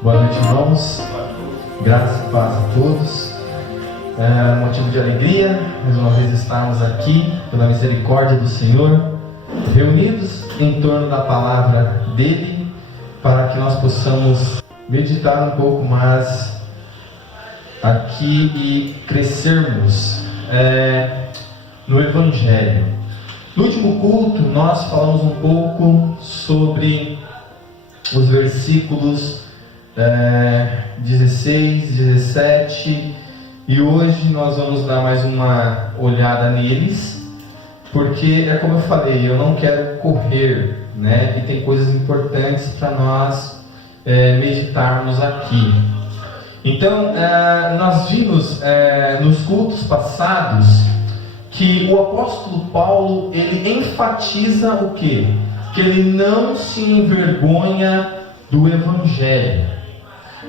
Boa noite, irmãos. Graças e paz a todos. É motivo de alegria, mais uma vez estarmos aqui, pela misericórdia do Senhor, reunidos em torno da palavra dele, para que nós possamos meditar um pouco mais aqui e crescermos no Evangelho. No último culto, nós falamos um pouco sobre os versículos 16, 17, e hoje nós vamos dar mais uma olhada neles, porque é como eu falei, eu não quero correr, e tem coisas importantes para nós meditarmos aqui. Então, nós vimos nos cultos passados que o apóstolo Paulo, ele enfatiza o quê? Que ele não se envergonha do Evangelho.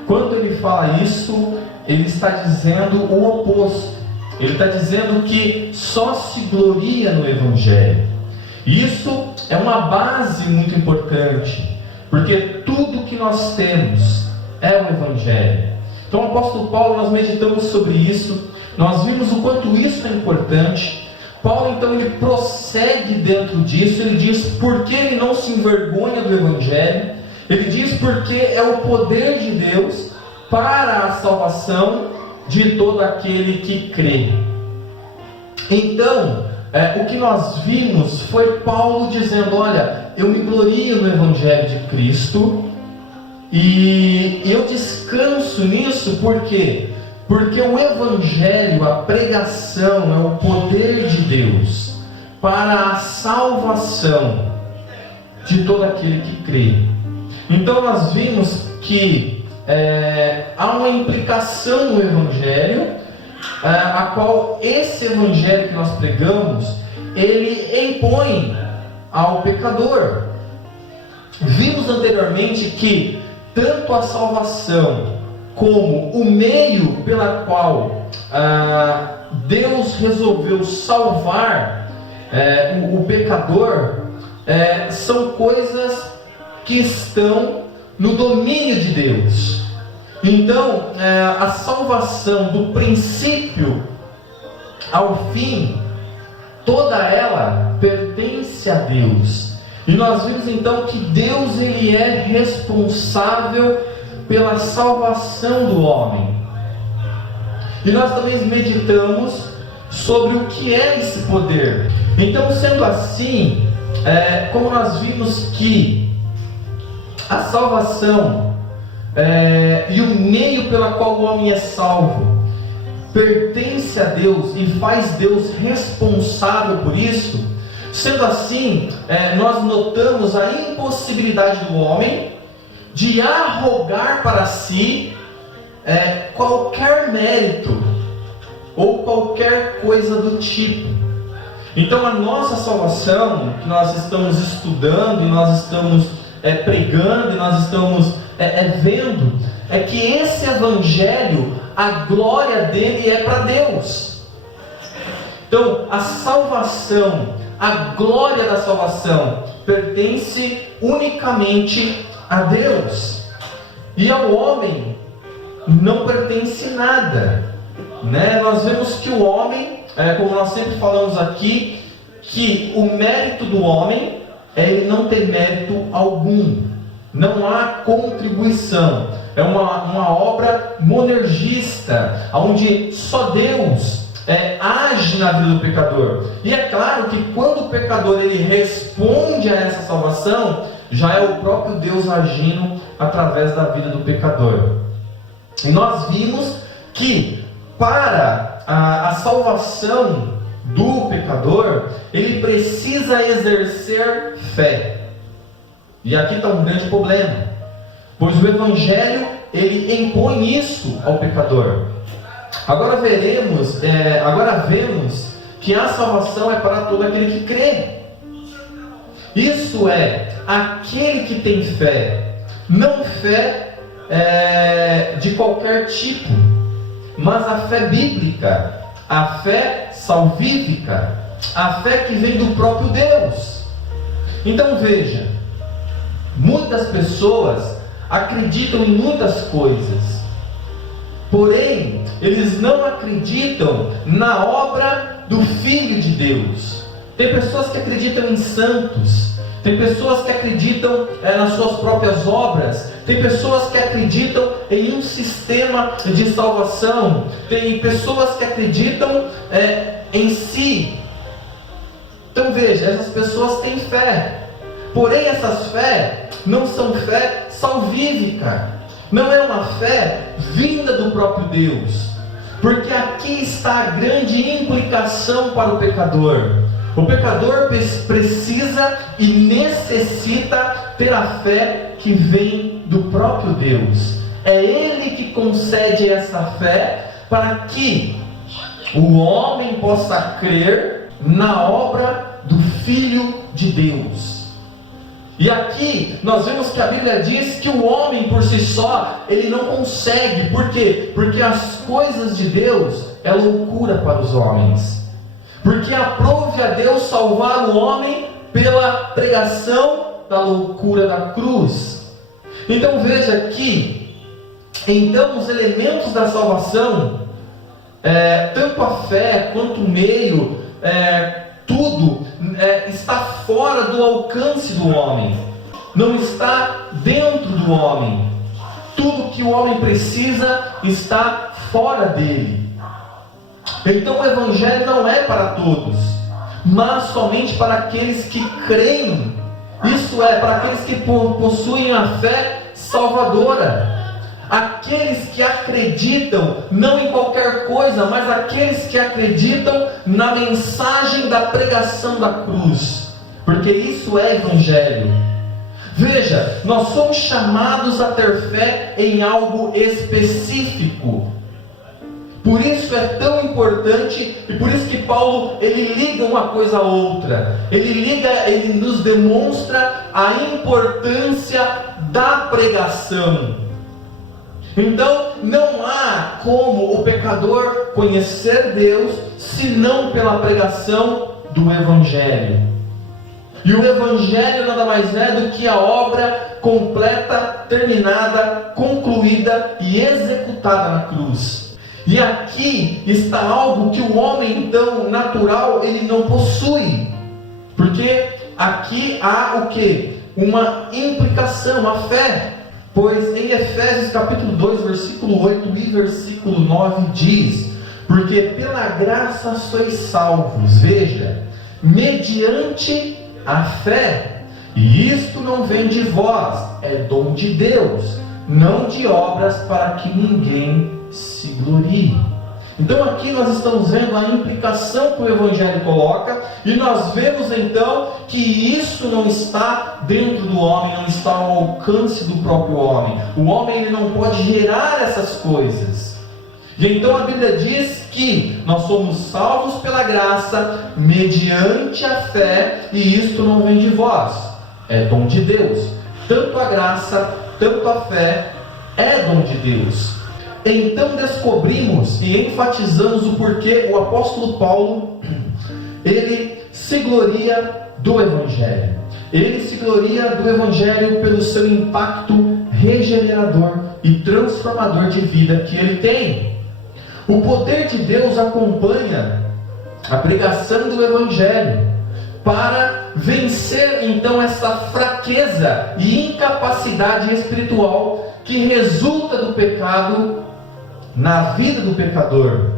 Quando ele fala isso, ele está dizendo o oposto. Ele está dizendo que só se gloria no Evangelho. Isso é uma base muito importante, porque tudo que nós temos é o Evangelho. Então, o apóstolo Paulo, nós meditamos sobre isso, nós vimos o quanto isso é importante. Paulo, então, ele prossegue dentro disso, ele diz por que ele não se envergonha do Evangelho. Ele diz porque é o poder de Deus para a salvação de todo aquele que crê. Então, o que nós vimos foi Paulo dizendo: olha, eu me glorio no Evangelho de Cristo, e eu descanso nisso. Por quê? Porque o Evangelho, a pregação, é o poder de Deus para a salvação de todo aquele que crê. Então nós vimos que há uma implicação no Evangelho, a qual esse Evangelho que nós pregamos, ele impõe ao pecador. Vimos anteriormente que tanto a salvação como o meio pela qual Deus resolveu salvar o pecador são coisas que estão no domínio de Deus. Então, a salvação do princípio ao fim, toda ela pertence a Deus. E nós vimos então que Deus, ele é responsável pela salvação do homem. E nós também meditamos sobre o que é esse poder. Então, sendo assim, como nós vimos que a salvação e o meio pela qual o homem é salvo pertence a Deus e faz Deus responsável por isso, sendo assim, nós notamos a impossibilidade do homem de arrogar para si qualquer mérito ou qualquer coisa do tipo. Então, a nossa salvação, que nós estamos estudando e nós estamos pregando e nós estamos vendo, é que esse Evangelho, a glória dele é para Deus. Então, a salvação, a glória da salvação pertence unicamente a Deus, e ao homem não pertence nada, Nós vemos que o homem, como nós sempre falamos aqui, que o mérito do homem ele não tem mérito algum, não há contribuição, é uma obra monergista, onde só Deus age na vida do pecador. E é claro que quando o pecador ele responde a essa salvação, já é o próprio Deus agindo através da vida do pecador. E nós vimos que para a salvação do pecador, ele precisa exercer fé. E aqui está um grande problema, pois o Evangelho ele impõe isso ao pecador. Agora vemos que a salvação é para todo aquele que crê. Isso é, aquele que tem fé, não fé de qualquer tipo, mas a fé bíblica, a fé salvífica, a fé que vem do próprio Deus. Então veja, muitas pessoas acreditam em muitas coisas, porém, eles não acreditam na obra do Filho de Deus. Tem pessoas que acreditam em santos, tem pessoas que acreditam nas suas próprias obras, tem pessoas que acreditam em um sistema de salvação, tem pessoas que acreditam em si. Então veja, essas pessoas têm fé, porém essas fé não são fé salvífica, não é uma fé vinda do próprio Deus, porque aqui está a grande implicação para o pecador. O pecador precisa e necessita ter a fé que vem do próprio Deus. É Ele que concede essa fé para que o homem possa crer na obra do Filho de Deus. E aqui nós vemos que a Bíblia diz que o homem por si só, ele não consegue. Por quê? Porque as coisas de Deus é loucura para os homens. Porque aprove a Deus salvar o homem pela pregação da loucura da cruz. Então veja aqui, então os elementos da salvação, tanto a fé quanto o meio, tudo está fora do alcance do homem, não está dentro do homem. Tudo que o homem precisa está fora dele. Então o Evangelho não é para todos, mas somente para aqueles que creem. Isso é, para aqueles que possuem a fé salvadora, aqueles que acreditam não em qualquer coisa, mas aqueles que acreditam na mensagem da pregação da cruz, porque isso é Evangelho. Veja, nós somos chamados a ter fé em algo específico. Por isso é tão importante, e por isso que Paulo, ele liga uma coisa a outra. Ele nos demonstra a importância da pregação. Então, não há como o pecador conhecer Deus, senão pela pregação do Evangelho. E o Evangelho nada mais é do que a obra completa, terminada, concluída e executada na cruz. E aqui está algo que o homem então natural ele não possui, porque aqui há o que? Uma implicação, a fé. Pois em Efésios capítulo 2, versículo 8 e versículo 9 diz: porque pela graça sois salvos, veja, mediante a fé, e isto não vem de vós, é dom de Deus, não de obras, para que ninguém se glorie. Então aqui nós estamos vendo a implicação que o Evangelho coloca, e nós vemos então que isso não está dentro do homem, não está ao alcance do próprio homem. O homem ele não pode gerar essas coisas. E então a Bíblia diz que nós somos salvos pela graça, mediante a fé, e isto não vem de vós, é dom de Deus. Tanto a graça, tanto a fé é dom de Deus. Então descobrimos e enfatizamos o porquê o apóstolo Paulo, ele se gloria do Evangelho. Ele se gloria do Evangelho pelo seu impacto regenerador e transformador de vida que ele tem. O poder de Deus acompanha a pregação do Evangelho para vencer então essa fraqueza e incapacidade espiritual que resulta do pecado na vida do pecador.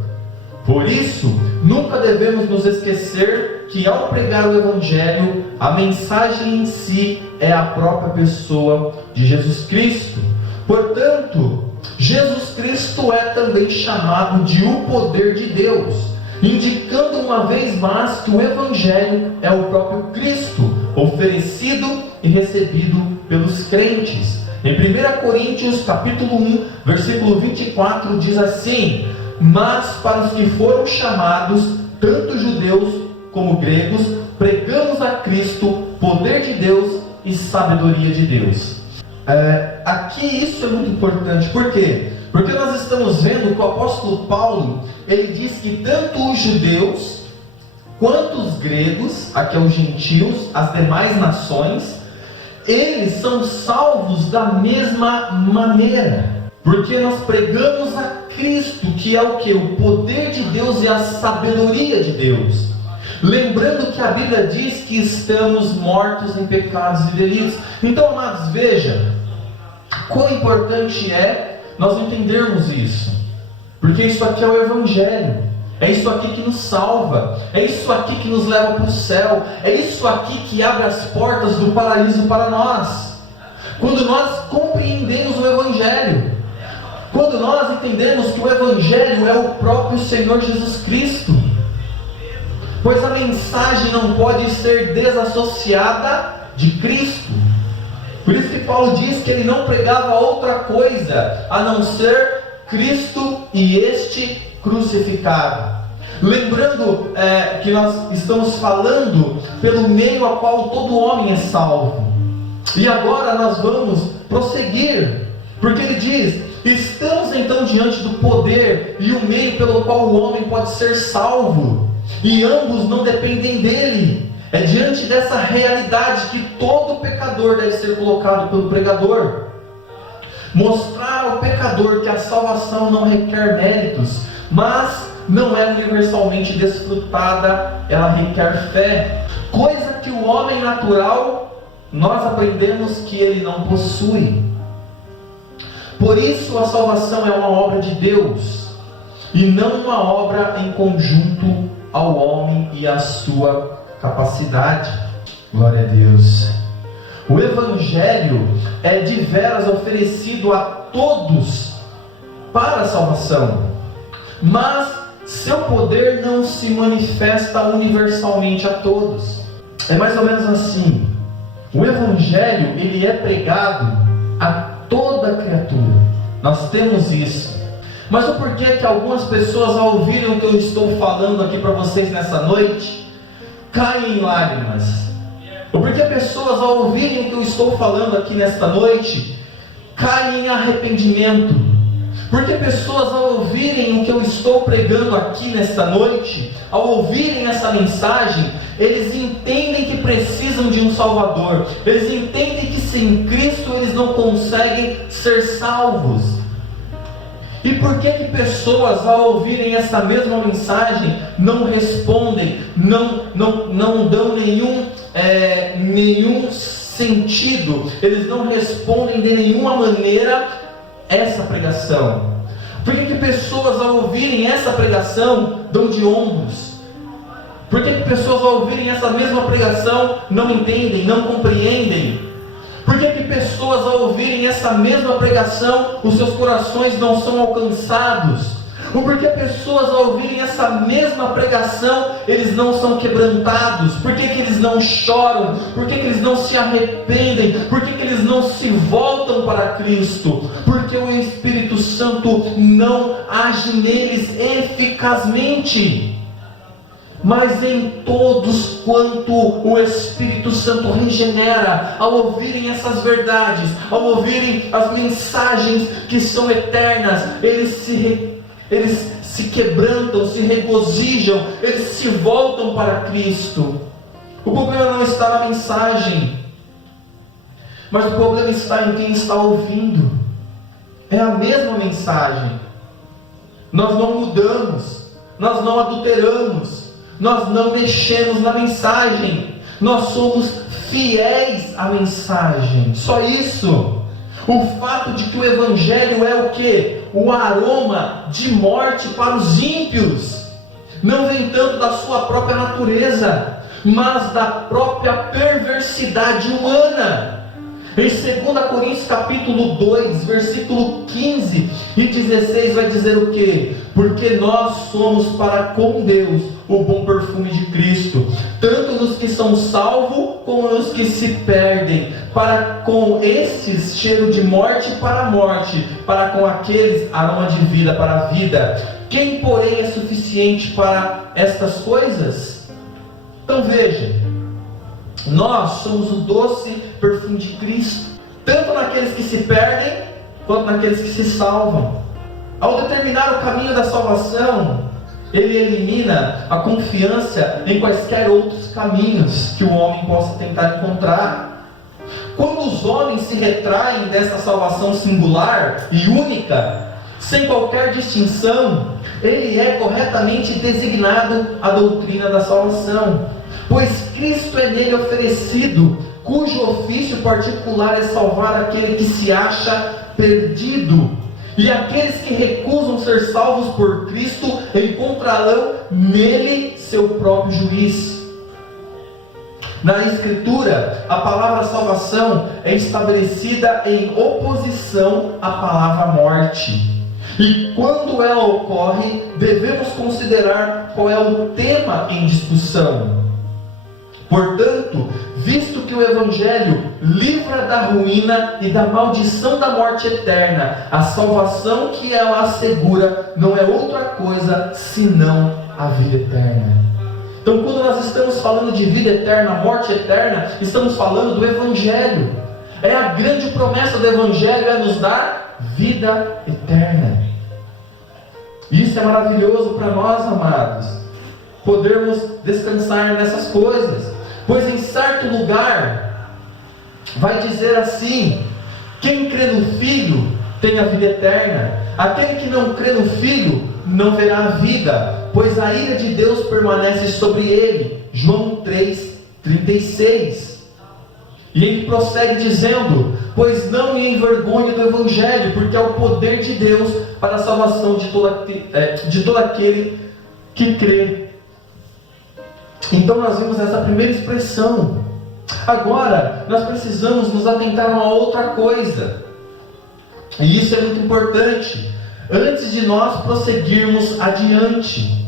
Por isso, nunca devemos nos esquecer que ao pregar o Evangelho, a mensagem em si é a própria pessoa de Jesus Cristo. Portanto, Jesus Cristo é também chamado de o poder de Deus, indicando uma vez mais que o Evangelho é o próprio Cristo, oferecido e recebido pelos crentes. Em 1 Coríntios capítulo 1, versículo 24 diz assim: mas para os que foram chamados, tanto judeus como gregos, pregamos a Cristo, poder de Deus e sabedoria de Deus. Aqui isso é muito importante. Por quê? Porque nós estamos vendo que o apóstolo Paulo, ele diz que tanto os judeus quanto os gregos, aqui é os gentios, as demais nações, eles são salvos da mesma maneira, porque nós pregamos a Cristo, que é o que? O poder de Deus e a sabedoria de Deus. Lembrando que a Bíblia diz que estamos mortos em pecados e delitos. Então, amados, veja quão importante é nós entendermos isso, porque isso aqui é o Evangelho, é isso aqui que nos salva, é isso aqui que nos leva para o céu, é isso aqui que abre as portas do paraíso para nós. Quando nós compreendemos o Evangelho, quando nós entendemos que o Evangelho é o próprio Senhor Jesus Cristo, pois a mensagem não pode ser desassociada de Cristo. Por isso que Paulo diz que ele não pregava outra coisa a não ser Cristo e este crucificado. Lembrando que nós estamos falando pelo meio a qual todo homem é salvo. E agora nós vamos prosseguir, porque ele diz: estamos então diante do poder e o meio pelo qual o homem pode ser salvo, e ambos não dependem dele. É diante dessa realidade que todo pecador deve ser colocado pelo pregador. Mostrar ao pecador que a salvação não requer méritos, mas não é universalmente desfrutada, ela requer fé, coisa que o homem natural, nós aprendemos que ele não possui. Por isso a salvação é uma obra de Deus, e não uma obra em conjunto ao homem e à sua capacidade. Glória a Deus. O Evangelho é de veras oferecido a todos para a salvação, mas seu poder não se manifesta universalmente a todos. É mais ou menos assim: o Evangelho, ele é pregado a toda criatura. Nós temos isso. Mas o porquê que algumas pessoas, ao ouvirem o que eu estou falando aqui para vocês nessa noite, caem em lágrimas? O porquê pessoas, ao ouvirem o que eu estou falando aqui nesta noite, caem em arrependimento? Porque pessoas, ao ouvirem o que eu estou pregando aqui nesta noite, ao ouvirem essa mensagem, eles entendem que precisam de um Salvador, eles entendem que sem Cristo eles não conseguem ser salvos. E por que pessoas, ao ouvirem essa mesma mensagem, não respondem, não dão nenhum sentido, eles não respondem de nenhuma maneira essa pregação? Por que pessoas, ao ouvirem essa pregação, dão de ombros? Por que pessoas, ao ouvirem essa mesma pregação, não entendem, não compreendem? Por que pessoas, ao ouvirem essa mesma pregação, os seus corações não são alcançados? Ou porque pessoas, ao ouvirem essa mesma pregação, eles não são quebrantados? Por que eles não choram? Por que eles não se arrependem? Por que eles não se voltam para Cristo? Porque o Espírito Santo não age neles eficazmente. Mas em todos quanto o Espírito Santo regenera, ao ouvirem essas verdades, ao ouvirem as mensagens que são eternas, eles se quebrantam, se regozijam, eles se voltam para Cristo. O problema não está na mensagem, mas o problema está em quem está ouvindo. É a mesma mensagem. Nós não mudamos, nós não adulteramos, nós não mexemos na mensagem, nós somos fiéis à mensagem, só isso. O fato de que o Evangelho é o que? O aroma de morte para os ímpios, não vem tanto da sua própria natureza, mas da própria perversidade humana. Em 2 Coríntios capítulo 2, versículo 15 e 16 vai dizer o que? Porque nós somos para com Deus o bom perfume de Cristo, tanto nos que são salvos como nos que se perdem. Para com estes cheiro de morte para a morte, para com aqueles aroma de vida para a vida. Quem porém é suficiente para estas coisas? Então veja, nós somos o doce perfume de Cristo, tanto naqueles que se perdem, quanto naqueles que se salvam. Ao determinar o caminho da salvação, ele elimina a confiança em quaisquer outros caminhos que o homem possa tentar encontrar. Quando os homens se retraem dessa salvação singular e única, sem qualquer distinção, ele é corretamente designado a doutrina da salvação, pois Cristo é nele oferecido, cujo ofício particular é salvar aquele que se acha perdido, e aqueles que recusam ser salvos por Cristo encontrarão nele seu próprio juiz. Na Escritura, a palavra salvação é estabelecida em oposição à palavra morte. E quando ela ocorre, devemos considerar qual é o tema em discussão. Portanto, visto que o Evangelho livra da ruína e da maldição da morte eterna, a salvação que ela assegura não é outra coisa senão a vida eterna. Então, quando nós estamos falando de vida eterna, morte eterna, estamos falando do Evangelho. É a grande promessa do Evangelho, é nos dar vida eterna. Isso é maravilhoso para nós, amados, podermos descansar nessas coisas, pois em certo lugar vai dizer assim: quem crê no Filho tem a vida eterna, aquele que não crê no Filho não verá a vida, pois a ira de Deus permanece sobre ele. João 3,36. E ele prossegue dizendo: pois não me envergonho do Evangelho, porque é o poder de Deus para a salvação de todo aquele que crê. Então nós vimos essa primeira expressão. Agora nós precisamos nos atentar a uma outra coisa, e isso é muito importante, antes de nós prosseguirmos adiante,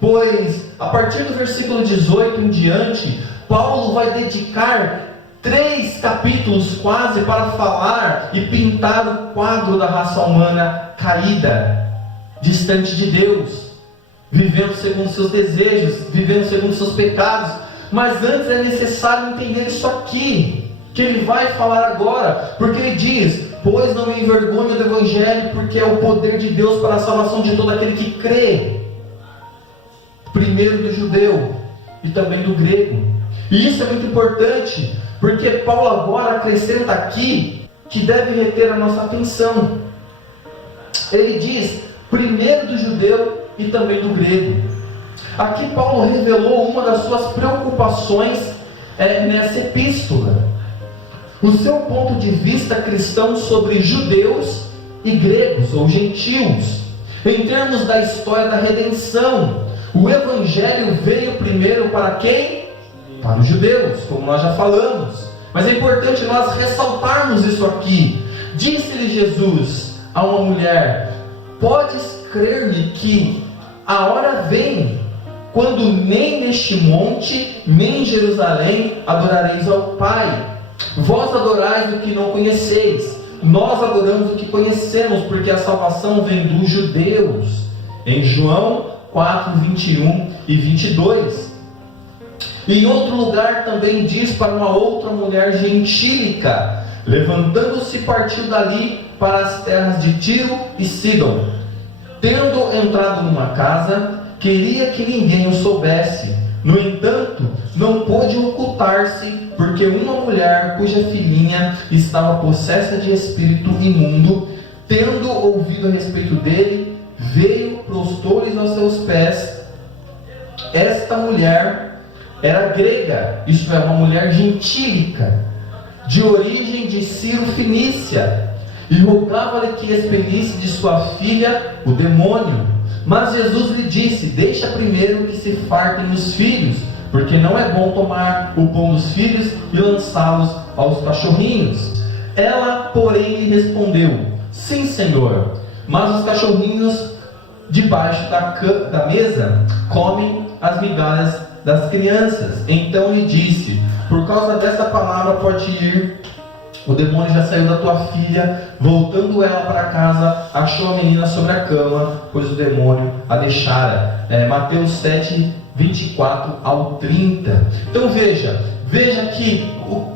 pois a partir do versículo 18 em diante, Paulo vai dedicar 3 capítulos quase para falar e pintar o quadro da raça humana caída, distante de Deus, vivendo segundo seus desejos, vivendo segundo seus pecados. Mas antes é necessário entender isso aqui, que ele vai falar agora, porque ele diz: pois não me envergonho do Evangelho, porque é o poder de Deus para a salvação de todo aquele que crê, primeiro do judeu e também do grego. E isso é muito importante, porque Paulo agora acrescenta aqui que deve reter a nossa atenção. Ele diz: primeiro do judeu e também do grego. Aqui Paulo revelou uma das suas preocupações nessa epístola, o seu ponto de vista cristão sobre judeus e gregos ou gentios, em termos da história da redenção. O Evangelho veio primeiro para quem? Para os judeus, como nós já falamos. Mas é importante nós ressaltarmos isso aqui. Disse-lhe Jesus a uma mulher: podes crer-me que a hora vem, quando nem neste monte, nem em Jerusalém adorareis ao Pai. Vós adorais o que não conheceis, nós adoramos o que conhecemos, porque a salvação vem dos judeus. Em João 4, 21 e 22. Em outro lugar também diz para uma outra mulher gentílica: levantando-se partiu dali para as terras de Tiro e Sidom. Tendo entrado numa casa, queria que ninguém o soubesse. No entanto, não pôde ocultar-se, porque uma mulher cuja filhinha estava possessa de espírito imundo, tendo ouvido a respeito dele, veio, prostou-lhes aos seus pés. Esta mulher era grega, isto é, uma mulher gentílica, de origem de Ciro Fenícia, e rogava-lhe que expelisse de sua filha o demônio. Mas Jesus lhe disse: deixa primeiro que se fartem os filhos, porque não é bom tomar o pão dos filhos e lançá-los aos cachorrinhos. Ela, porém, lhe respondeu: sim, Senhor, mas os cachorrinhos debaixo da mesa comem as migalhas das crianças. Então lhe disse: por causa dessa palavra pode ir, o demônio já saiu da tua filha. Voltando ela para casa, achou a menina sobre a cama, pois o demônio a deixara. Mateus 7, 24 ao 30. Então veja que o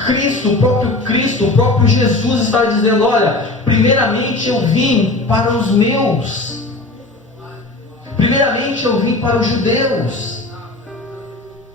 próprio Jesus está dizendo: olha, primeiramente eu vim para os meus, primeiramente eu vim para os judeus.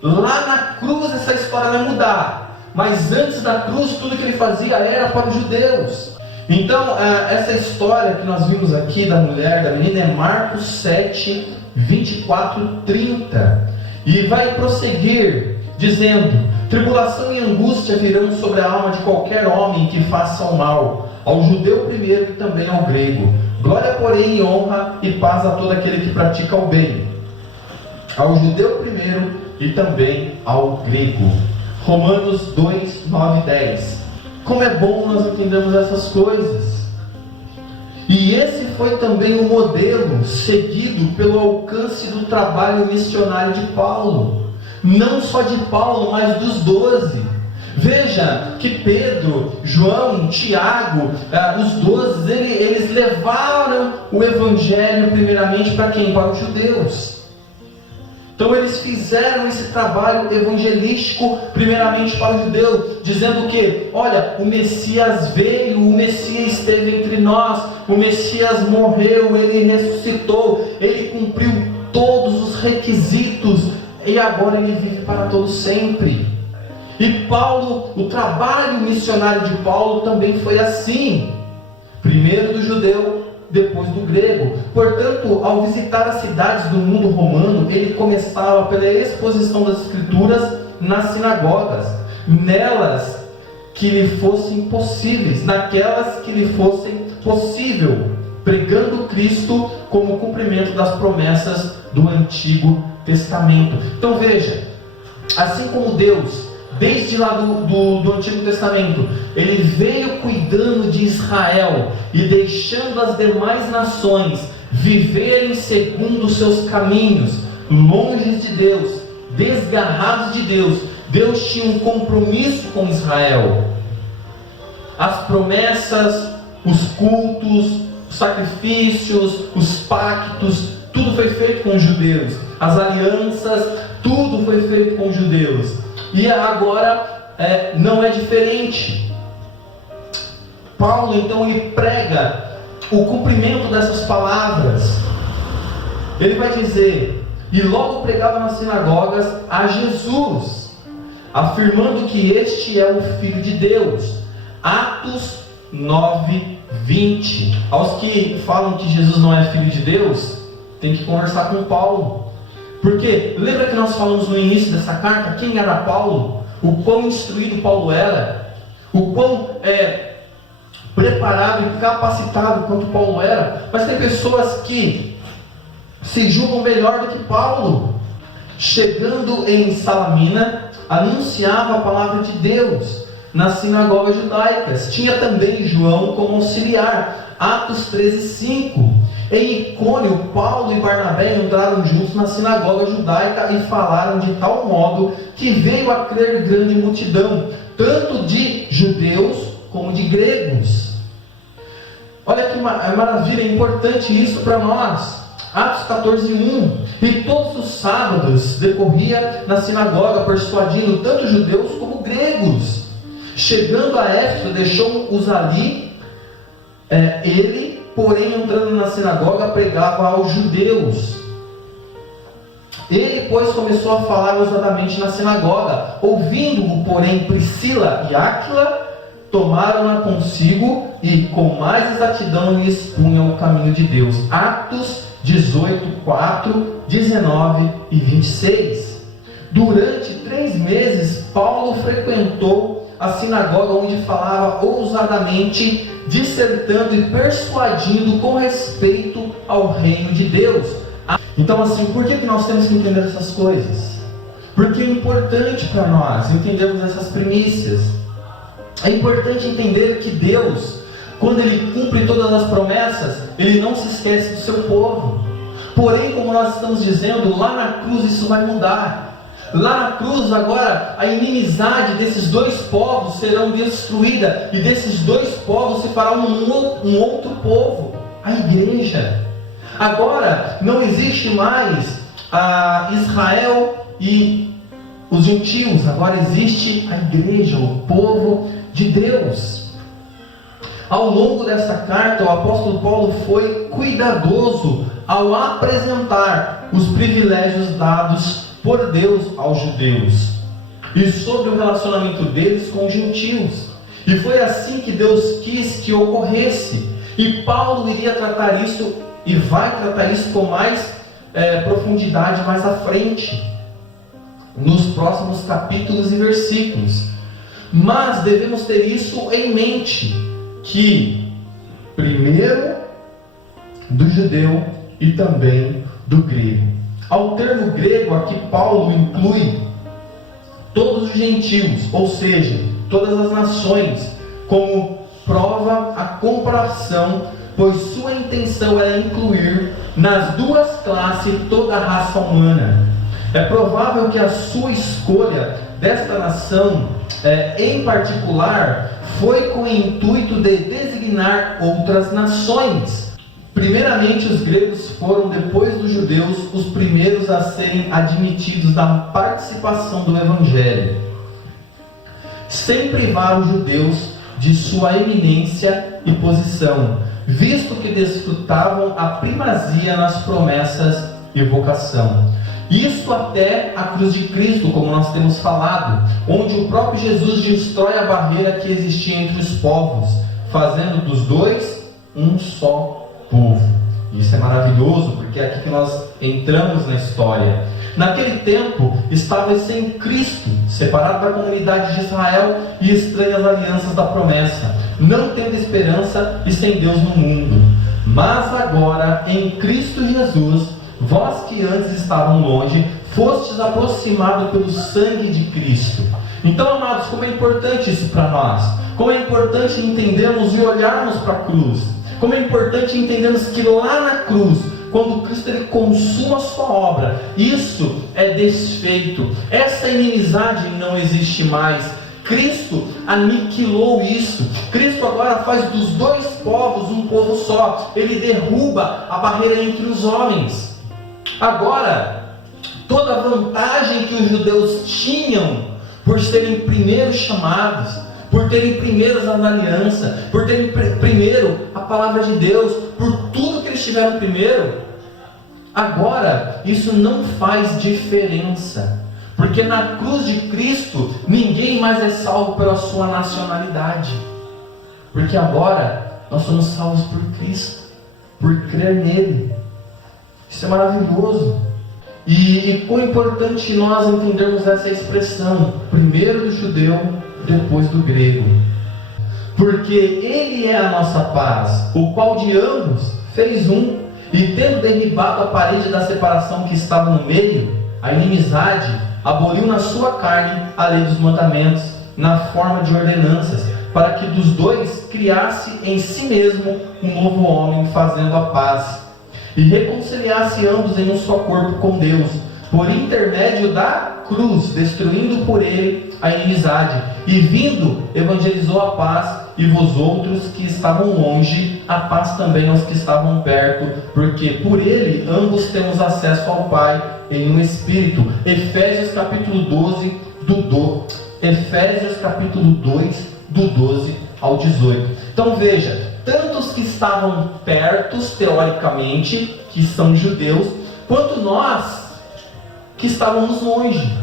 Lá na cruz essa história vai mudar, mas antes da cruz, tudo que ele fazia era para os judeus. Então, essa história que nós vimos aqui da mulher, da menina, é Marcos 7, 24, 30. E vai prosseguir dizendo: tribulação e angústia virão sobre a alma de qualquer homem que faça o mal, ao judeu primeiro e também ao grego. Glória, porém, e honra e paz a todo aquele que pratica o bem, ao judeu primeiro e também ao grego. Romanos 2, 9 e 10. Como é bom nós entendermos essas coisas. E esse foi também o modelo seguido pelo alcance do trabalho missionário de Paulo. Não só de Paulo, mas dos 12. Veja que Pedro, João, Tiago, os 12, eles levaram o Evangelho primeiramente para quem? Para os judeus. Então eles fizeram esse trabalho evangelístico primeiramente para os judeus, dizendo que, olha, o Messias veio, o Messias esteve entre nós, o Messias morreu, ele ressuscitou, ele cumpriu todos os requisitos e agora ele vive para todo sempre. E Paulo, o trabalho missionário de Paulo também foi assim: primeiro do judeu, depois do grego. Portanto, ao visitar as cidades do mundo romano, ele começava pela exposição das escrituras nas sinagogas, nelas que lhe fossem possíveis, naquelas que lhe fossem possível, pregando Cristo como cumprimento das promessas do Antigo Testamento. Então veja, assim como Deus, desde lá do Antigo Testamento, ele veio cuidando de Israel e deixando as demais nações viverem segundo os seus caminhos, longe de Deus, desgarrados de Deus. Deus tinha um compromisso com Israel. As promessas, os cultos, os sacrifícios, os pactos, tudo foi feito com os judeus. As alianças, tudo foi feito com os judeus. E agora não é diferente. Paulo então ele prega o cumprimento dessas palavras. Ele vai dizer: e logo pregava nas sinagogas a Jesus, afirmando que este é o Filho de Deus. Atos 9, 20. Aos que falam que Jesus não é Filho de Deus, tem que conversar com Paulo. Porque lembra que nós falamos no início dessa carta quem era Paulo? O quão instruído Paulo era? O quão preparado e capacitado quanto Paulo era? Mas tem pessoas que se julgam melhor do que Paulo. Chegando em Salamina, anunciava a palavra de Deus nas sinagogas judaicas. Tinha também João como auxiliar. Atos 13, 5. Em Icônio, Paulo e Barnabé entraram juntos na sinagoga judaica e falaram de tal modo que veio a crer grande multidão, tanto de judeus como de gregos. Olha que maravilha, é importante isso para nós. Atos 14, 1. E todos os sábados decorria na sinagoga, persuadindo tanto judeus como gregos. Chegando a Éfeso, deixou-os ali, ele, porém, entrando na sinagoga, pregava aos judeus. Ele, pois, começou a falar ousadamente na sinagoga. Ouvindo-o, porém, Priscila e Áquila tomaram-na consigo e com mais exatidão lhe expunham o caminho de Deus. Atos 18, 4, 19 e 26. Durante 3 meses, Paulo frequentou a sinagoga, onde falava ousadamente, dissertando e persuadindo com respeito ao reino de Deus. Então, assim, por que nós temos que entender essas coisas? Porque é importante para nós entendermos essas primícias. É importante entender que Deus, quando Ele cumpre todas as promessas, Ele não se esquece do seu povo. Porém, como nós estamos dizendo, lá na cruz isso vai mudar. Lá na cruz agora a inimizade desses dois povos serão destruída, e desses dois povos se fará um outro povo, a igreja. Agora não existe mais Israel e os gentios, agora existe a igreja, o povo de Deus. Ao longo dessa carta, o apóstolo Paulo foi cuidadoso ao apresentar os privilégios dados por Deus aos judeus. e sobre o relacionamento deles com os gentios. E foi assim que Deus quis que ocorresse. E Paulo iria tratar isso e vai tratar isso com mais profundidade mais à frente, nos próximos capítulos e versículos. Mas devemos ter isso em mente, que primeiro do judeu e também do grego. Ao termo grego, aqui Paulo inclui todos os gentios, ou seja, todas as nações, como prova a comparação, pois sua intenção era incluir nas duas classes toda a raça humana. É provável que a sua escolha desta nação, em particular, foi com o intuito de designar outras nações. Primeiramente, os gregos foram, depois dos judeus, os primeiros a serem admitidos na participação do Evangelho, sem privar os judeus de sua eminência e posição, visto que desfrutavam a primazia nas promessas e vocação. Isso até a cruz de Cristo, como nós temos falado, onde o próprio Jesus destrói a barreira que existia entre os povos, fazendo dos dois um só povo. Isso é maravilhoso, porque é aqui que nós entramos na história. Naquele tempo, estavam sem Cristo, separado da comunidade de Israel e estranhas alianças da promessa, não tendo esperança e sem Deus no mundo. Mas agora, em Cristo Jesus, vós que antes estavam longe, fostes aproximados pelo sangue de Cristo. Então, amados, como é importante isso para nós. Como é importante entendermos e olharmos para a cruz. Como é importante entendermos que lá na cruz, quando Cristo ele consuma a sua obra, isso é desfeito. Essa inimizade não existe mais. Cristo aniquilou isso. Cristo agora faz dos dois povos um povo só. Ele derruba a barreira entre os homens. Agora, toda a vantagem que os judeus tinham por serem primeiros chamados, por terem primeiros as alianças, por terem primeiro a palavra de Deus, por tudo que eles tiveram primeiro, agora isso não faz diferença, porque na cruz de Cristo ninguém mais é salvo pela sua nacionalidade, porque agora nós somos salvos por Cristo, por crer nele. Isso é maravilhoso. E quão importante nós entendermos essa expressão, primeiro do judeu, depois do grego, porque ele é a nossa paz, o qual de ambos fez um, e tendo derribado a parede da separação que estava no meio, a inimizade, aboliu na sua carne a lei dos mandamentos, na forma de ordenanças, para que dos dois criasse em si mesmo um novo homem, fazendo a paz, e reconciliasse ambos em um só corpo com Deus, por intermédio da cruz, destruindo por ele a inimizade, e vindo, evangelizou a paz, e vós outros que estavam longe, a paz também aos que estavam perto, porque por ele ambos temos acesso ao Pai em um Espírito. Efésios capítulo 2, do 12 ao 18. Então veja, tanto os que estavam perto, teoricamente, que são judeus, quanto nós que estávamos longe.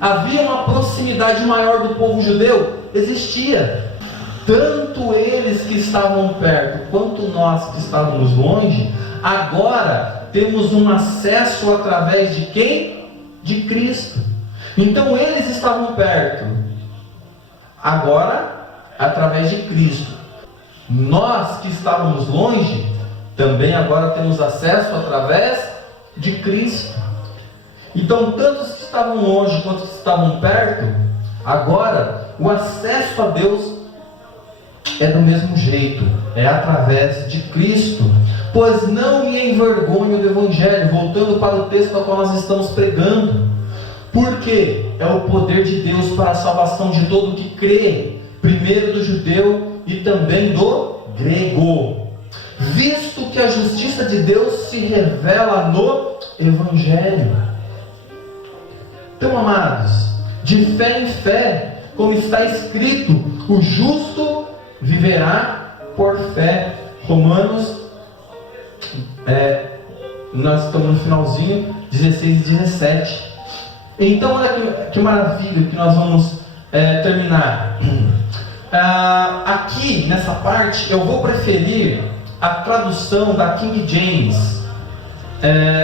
Havia uma proximidade maior do povo judeu? Existia. Tanto eles que estavam perto, quanto nós que estávamos longe, agora temos um acesso através de quem? De Cristo. Então eles estavam perto, agora através de Cristo. Nós que estávamos longe, também agora temos acesso através de Cristo. Então, tanto os que estavam longe quanto os que estavam perto, agora o acesso a Deus é do mesmo jeito, é através de Cristo. Pois não me envergonho do Evangelho, voltando para o texto ao qual nós estamos pregando, porque é o poder de Deus para a salvação de todo que crê, primeiro do judeu e também do grego, visto que a justiça de Deus se revela no Evangelho. Então, amados, de fé em fé, como está escrito, o justo viverá por fé. Romanos, nós estamos no finalzinho, 16 e 17. Então, olha que maravilha que nós vamos terminar. Aqui, nessa parte, eu vou preferir a tradução da King James,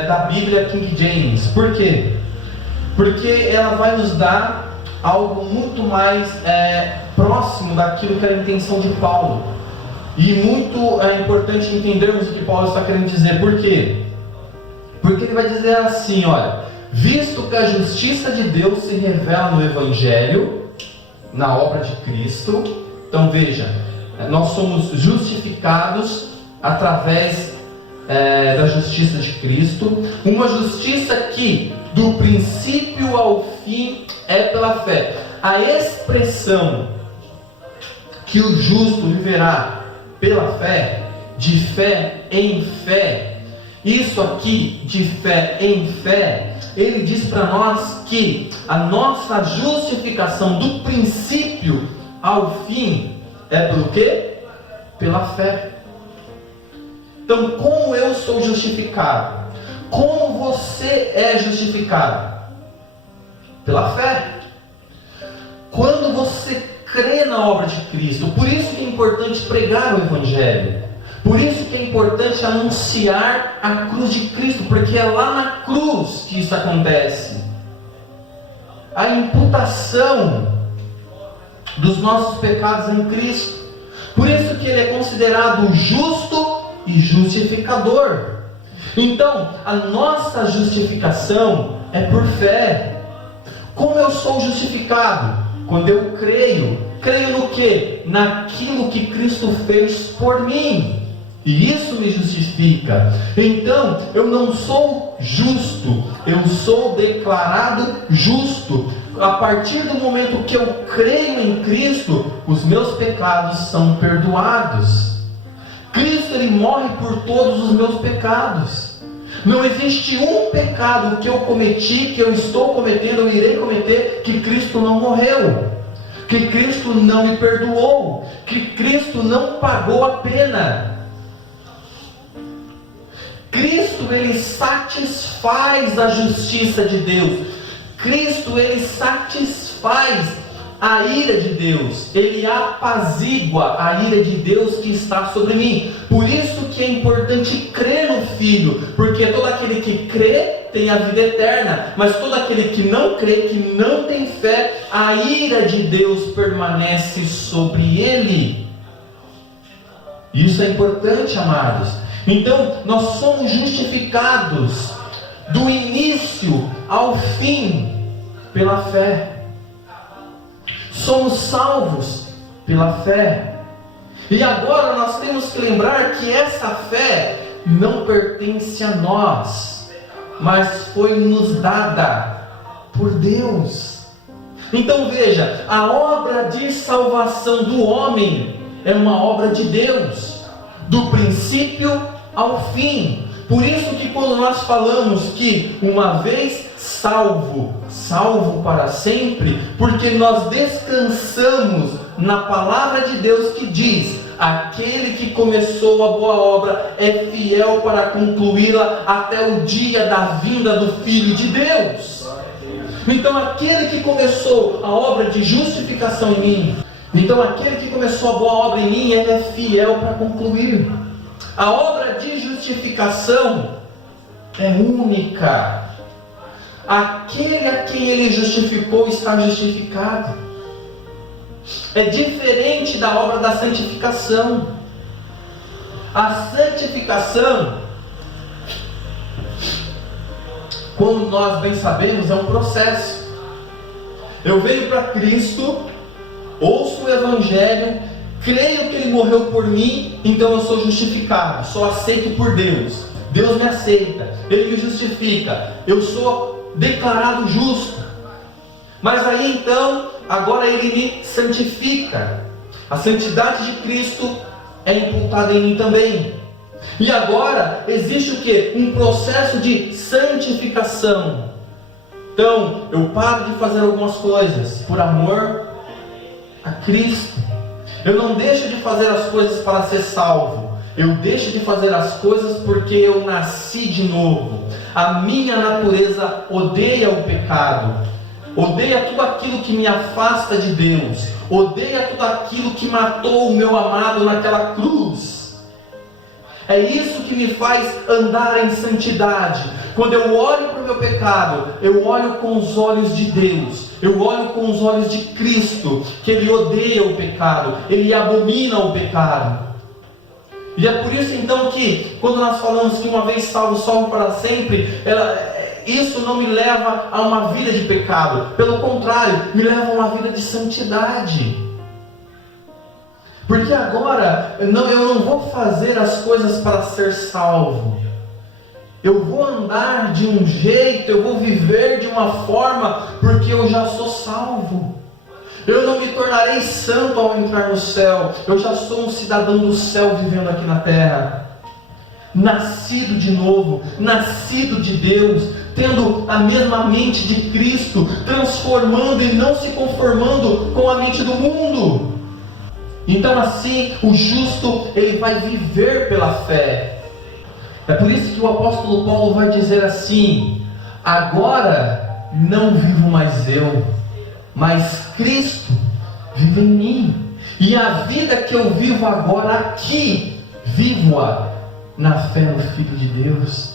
da Bíblia King James. Por quê? Porque ela vai nos dar algo muito mais próximo daquilo que era a intenção de Paulo. E muito importante entendermos o que Paulo está querendo dizer. Por quê? Porque ele vai dizer assim, olha: visto que a justiça de Deus se revela no Evangelho, na obra de Cristo. Então veja, nós somos justificados através da justiça de Cristo, uma justiça que do princípio ao fim é pela fé. A expressão que o justo viverá pela fé, de fé em fé, isso aqui, de fé em fé, ele diz para nós que a nossa justificação do princípio ao fim é pelo quê? Pela fé. Então, como eu sou justificado? Como você é justificado? Pela fé. Quando você crê na obra de Cristo. Por isso que é importante pregar o Evangelho. Por isso que é importante anunciar a cruz de Cristo, porque é lá na cruz que isso acontece. A imputação dos nossos pecados em Cristo. Por isso que Ele é considerado justo e justificador. Então, a nossa justificação é por fé. Como eu sou justificado? Quando eu creio. Creio no quê? Naquilo que Cristo fez por mim. E isso me justifica. Então, eu não sou justo, eu sou declarado justo. A partir do momento que eu creio em Cristo, os meus pecados são perdoados. Cristo, Ele morre por todos os meus pecados. Não existe um pecado que eu cometi, que eu estou cometendo, eu irei cometer, que Cristo não morreu, que Cristo não me perdoou, que Cristo não pagou a pena. Cristo, Ele satisfaz a justiça de Deus. Cristo, Ele satisfaz a ira de Deus. Ele apazigua a ira de Deus que está sobre mim. Por isso que é importante crer no Filho, porque todo aquele que crê tem a vida eterna, mas todo aquele que não crê, que não tem fé, a ira de Deus permanece sobre ele. Isso é importante, amados. Então, nós somos justificados do início ao fim pela fé. Somos salvos pela fé. E agora nós temos que lembrar que essa fé não pertence a nós, mas foi nos dada por Deus. Então veja, a obra de salvação do homem é uma obra de Deus, do princípio ao fim. Por isso que quando nós falamos que uma vez salvo, salvo para sempre, porque nós descansamos na palavra de Deus que diz: aquele que começou a boa obra é fiel para concluí-la até o dia da vinda do Filho de Deus. Então aquele que começou a obra de justificação em mim, então aquele que começou a boa obra em mim, ele é fiel para concluir. A obra de justificação é única. Aquele a quem ele justificou está justificado. É diferente da obra da santificação. A santificação, como nós bem sabemos, é um processo. Eu venho para Cristo, ouço o Evangelho, creio que Ele morreu por mim, então eu sou justificado, sou aceito por Deus. Deus me aceita, Ele me justifica, eu sou declarado justo. Mas aí então, agora Ele me santifica. A santidade de Cristo é imputada em mim também. E agora existe o que? Um processo de santificação. Então, eu paro de fazer algumas coisas por amor a Cristo. Eu não deixo de fazer as coisas para ser salvo. Eu deixo de fazer as coisas porque eu nasci de novo. A minha natureza odeia o pecado, odeia tudo aquilo que me afasta de Deus, odeia tudo aquilo que matou o meu amado naquela cruz. É isso que me faz andar em santidade. Quando eu olho para o meu pecado, eu olho com os olhos de Deus, eu olho com os olhos de Cristo, que Ele odeia o pecado, Ele abomina o pecado. E é por isso então que, quando nós falamos que uma vez salvo, salvo para sempre, isso não me leva a uma vida de pecado. Pelo contrário, me leva a uma vida de santidade. Porque agora eu não vou fazer as coisas para ser salvo. Eu vou andar de um jeito, eu vou viver de uma forma, porque eu já sou salvo. Eu não me tornarei santo ao entrar no céu. Eu já sou um cidadão do céu vivendo aqui na terra. Nascido de novo, nascido de Deus, tendo a mesma mente de Cristo, transformando e não se conformando com a mente do mundo. Então assim, o justo, ele vai viver pela fé. É por isso que o apóstolo Paulo vai dizer assim: agora não vivo mais eu, mas Cristo vive em mim. E a vida que eu vivo agora aqui, vivo-a na fé no Filho de Deus.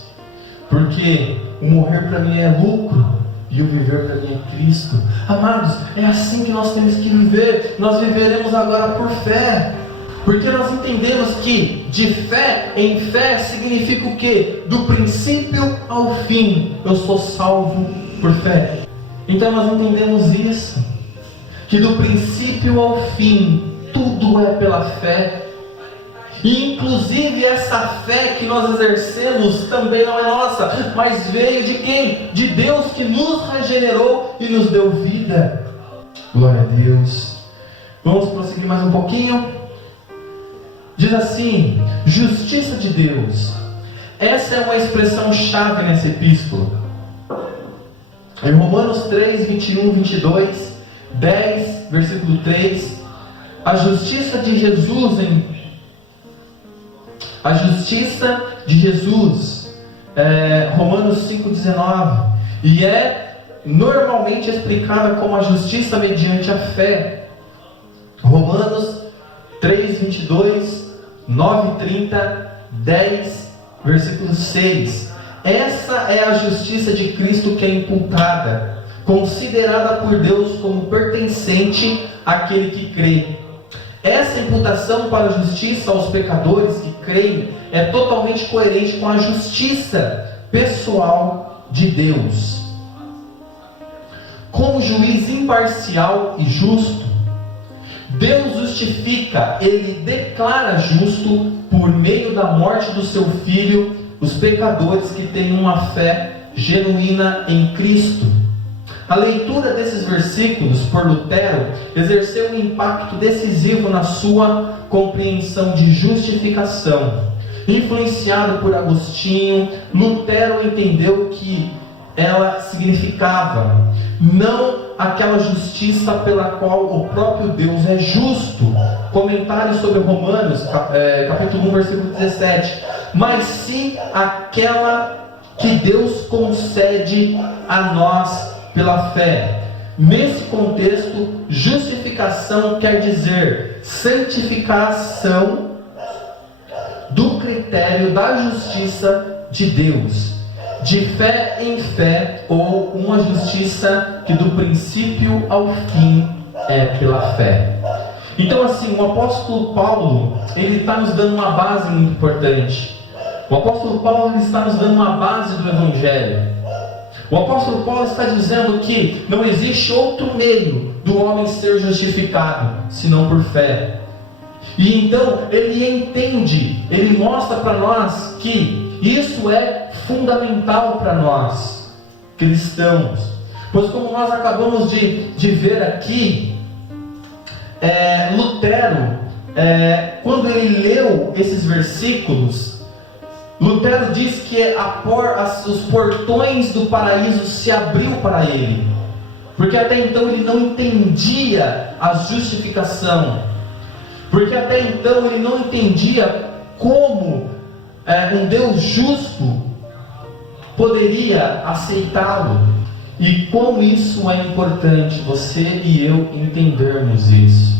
Porque o morrer para mim é lucro, e o viver para mim é Cristo. Amados, é assim que nós temos que viver. Nós viveremos agora por fé, porque nós entendemos que de fé em fé significa o quê? Do princípio ao fim, eu sou salvo por fé. Então nós entendemos isso, que do princípio ao fim, tudo é pela fé. E inclusive essa fé que nós exercemos também não é nossa, mas veio de quem? De Deus, que nos regenerou e nos deu vida. Glória a Deus. Vamos prosseguir mais um pouquinho. Diz assim: justiça de Deus. Essa é uma expressão chave nessa epístola. Em Romanos 3, 21, 22, 10, versículo 3, a justiça de Jesus Romanos 5,19, e é normalmente explicada como a justiça mediante a fé. Romanos 3, 22, 9, 30, 10, versículo 6. Essa é a justiça de Cristo que é imputada, considerada por Deus como pertencente àquele que crê. Essa imputação para a justiça aos pecadores que creem é totalmente coerente com a justiça pessoal de Deus. Como juiz imparcial e justo, Deus justifica, Ele declara justo por meio da morte do seu Filho os pecadores que têm uma fé genuína em Cristo. A leitura desses versículos por Lutero exerceu um impacto decisivo na sua compreensão de justificação. Influenciado por Agostinho, Lutero entendeu que ela significava não aquela justiça pela qual o próprio Deus é justo. Comentário sobre Romanos, capítulo 1, versículo 17. Mas sim aquela que Deus concede a nós pela fé. Nesse contexto, justificação quer dizer santificação do critério da justiça de Deus, de fé em fé, ou uma justiça que do princípio ao fim é pela fé. Então assim, o apóstolo Paulo, ele está nos dando uma base muito importante. O apóstolo Paulo, ele está nos dando uma base do Evangelho. O apóstolo Paulo está dizendo que não existe outro meio do homem ser justificado, senão por fé. E então ele entende, ele mostra para nós que isso é fundamental para nós, cristãos. Pois como nós acabamos de ver aqui, Lutero, quando ele leu esses versículos, Lutero diz que os portões do paraíso se abriu para ele, porque até então ele não entendia a justificação, porque até então ele não entendia como um Deus justo poderia aceitá-lo. E como isso é importante você e eu entendermos isso.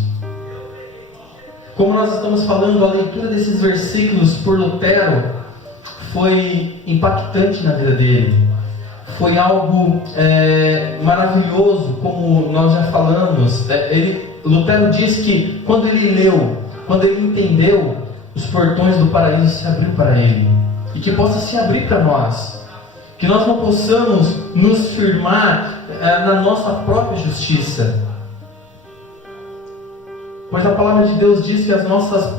Como nós estamos falando, a leitura desses versículos por Lutero foi impactante na vida dele. Foi algo maravilhoso, como nós já falamos. Lutero diz que quando ele leu, quando ele entendeu, os portões do paraíso se abriram para ele. E que possa se abrir para nós. Que nós não possamos nos firmar na nossa própria justiça. Pois a palavra de Deus diz que as nossas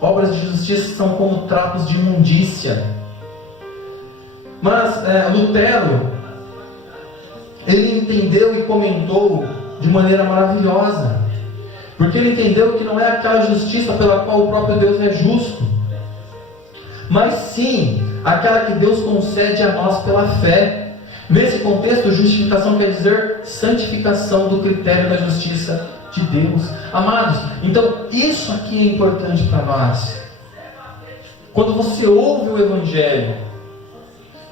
obras de justiça são como trapos de imundícia. Mas Lutero, ele entendeu e comentou de maneira maravilhosa. Porque ele entendeu que não é aquela justiça pela qual o próprio Deus é justo, mas sim aquela que Deus concede a nós pela fé. Nesse contexto, justificação quer dizer santificação do critério da justiça de Deus. Amados, então isso aqui é importante para nós. Quando você ouve o Evangelho,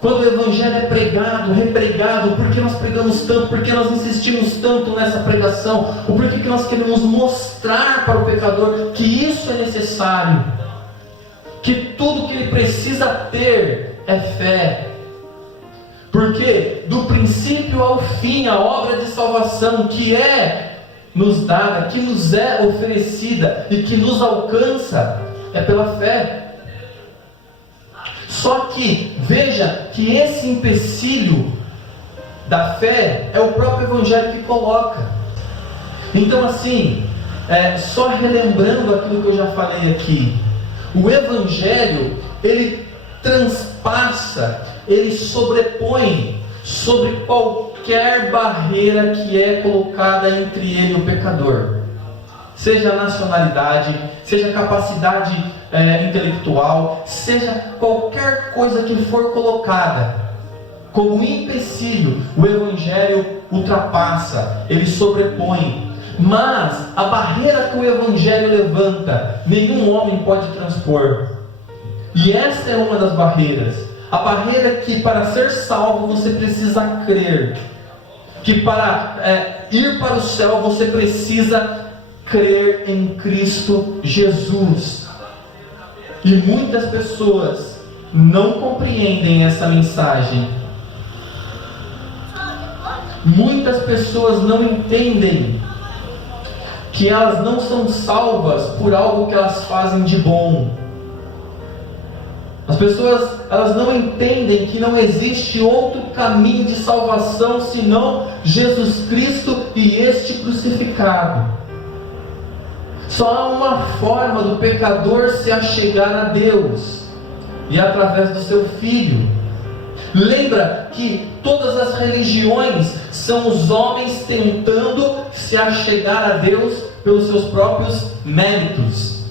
quando o Evangelho é pregado, repregado, por que nós pregamos tanto, por que nós insistimos tanto nessa pregação, ou por que nós queremos mostrar para o pecador que isso é necessário, que tudo que ele precisa ter é fé. Porque do princípio ao fim, a obra de salvação que é nos dada, que nos é oferecida e que nos alcança, é pela fé. Só que, veja que esse empecilho da fé é o próprio Evangelho que coloca. Então assim, só relembrando aquilo que eu já falei aqui, o Evangelho, ele transpassa, ele sobrepõe sobre qualquer barreira que é colocada entre ele e o pecador. Seja nacionalidade, seja capacidade intelectual, seja qualquer coisa que for colocada como empecilho, o Evangelho ultrapassa, ele sobrepõe. Mas a barreira que o Evangelho levanta, nenhum homem pode transpor. E essa é uma das barreiras. A barreira que para ser salvo você precisa crer. Que para ir para o céu você precisa crer em Cristo Jesus. E muitas pessoas não compreendem essa mensagem. Muitas pessoas não entendem que elas não são salvas por algo que elas fazem de bom. As pessoas, elas não entendem que não existe outro caminho de salvação senão Jesus Cristo e este crucificado. Só há uma forma do pecador se achegar a Deus, e através do seu Filho. Lembra que todas as religiões são os homens tentando se achegar a Deus pelos seus próprios méritos.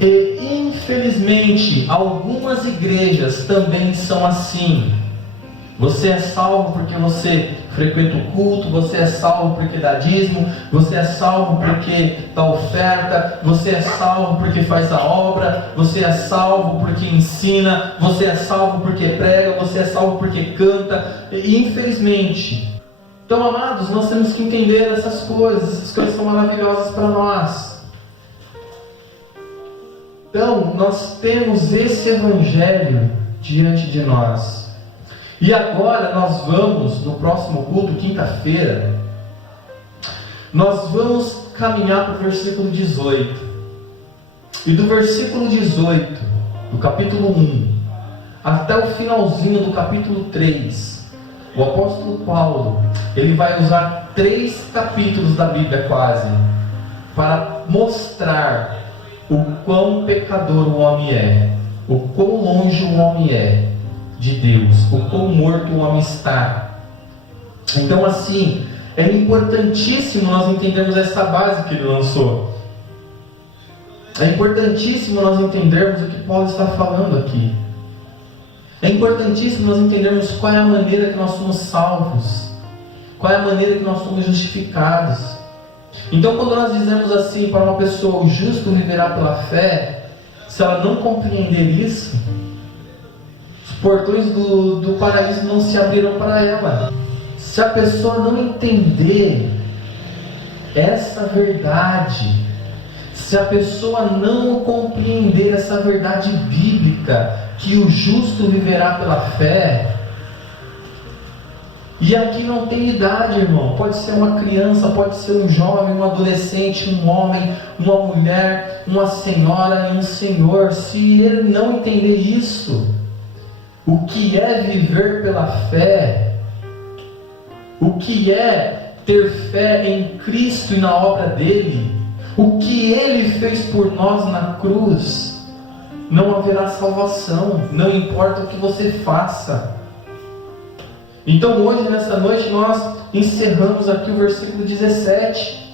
E infelizmente algumas igrejas também são assim. Você é salvo porque você frequenta o culto, você é salvo porque dá dízimo, você é salvo porque dá oferta, você é salvo porque faz a obra, você é salvo porque ensina, você é salvo porque prega, você é salvo porque canta. E infelizmente, então amados, nós temos que entender essas coisas são maravilhosas para nós. Então, nós temos esse Evangelho diante de nós. E agora nós vamos, no próximo culto, quinta-feira, nós vamos caminhar para o versículo 18. E do versículo 18, do capítulo 1, até o finalzinho do capítulo 3, o apóstolo Paulo, ele vai usar 3 capítulos da Bíblia quase, para mostrar o quão pecador o homem é, o quão longe o homem é de Deus, o quão morto o homem está. Então assim, é importantíssimo nós entendermos essa base que ele lançou. É importantíssimo nós entendermos o que Paulo está falando aqui. É importantíssimo nós entendermos qual é a maneira que nós somos salvos, qual é a maneira que nós somos justificados. Então quando nós dizemos assim para uma pessoa, o justo viverá pela fé, se ela não compreender isso, os portões do paraíso não se abrirão para ela. Se a pessoa não entender essa verdade, se a pessoa não compreender essa verdade bíblica, que o justo viverá pela fé, e aqui não tem idade, irmão, pode ser uma criança, pode ser um jovem, um adolescente, um homem, uma mulher, uma senhora e um senhor, se ele não entender isso, o que é viver pela fé, o que é ter fé em Cristo e na obra dele, o que ele fez por nós na cruz, não haverá salvação, não importa o que você faça. Então hoje, nessa noite, nós encerramos aqui o versículo 17.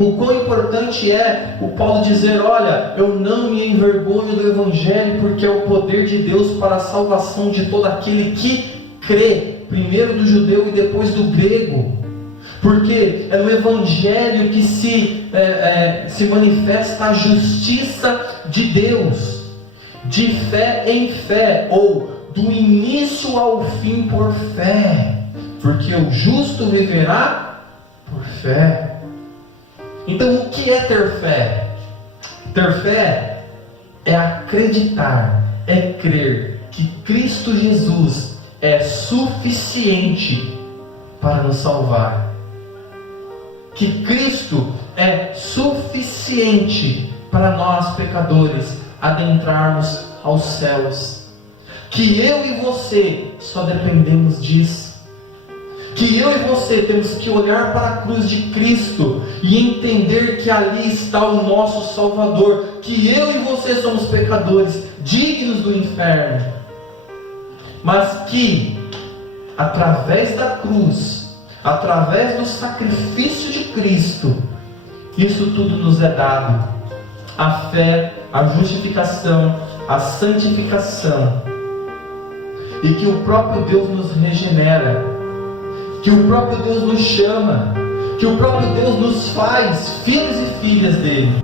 O quão importante é o Paulo dizer: olha, eu não me envergonho do Evangelho, porque é o poder de Deus para a salvação de todo aquele que crê, primeiro do judeu e depois do grego. Porque é no Evangelho que se manifesta a justiça de Deus, de fé em fé, ou do início ao fim por fé, porque o justo viverá por fé. Então, o que é ter fé? Ter fé é acreditar, é crer que Cristo Jesus é suficiente para nos salvar, que Cristo é suficiente para nós pecadores adentrarmos aos céus, que eu e você só dependemos disso, que eu e você temos que olhar para a cruz de Cristo e entender que ali está o nosso Salvador, que eu e você somos pecadores, dignos do inferno, mas que através da cruz, através do sacrifício de Cristo, isso tudo nos é dado: a fé, a justificação, a santificação, e que o próprio Deus nos regenera, que o próprio Deus nos chama, que o próprio Deus nos faz filhos e filhas dele.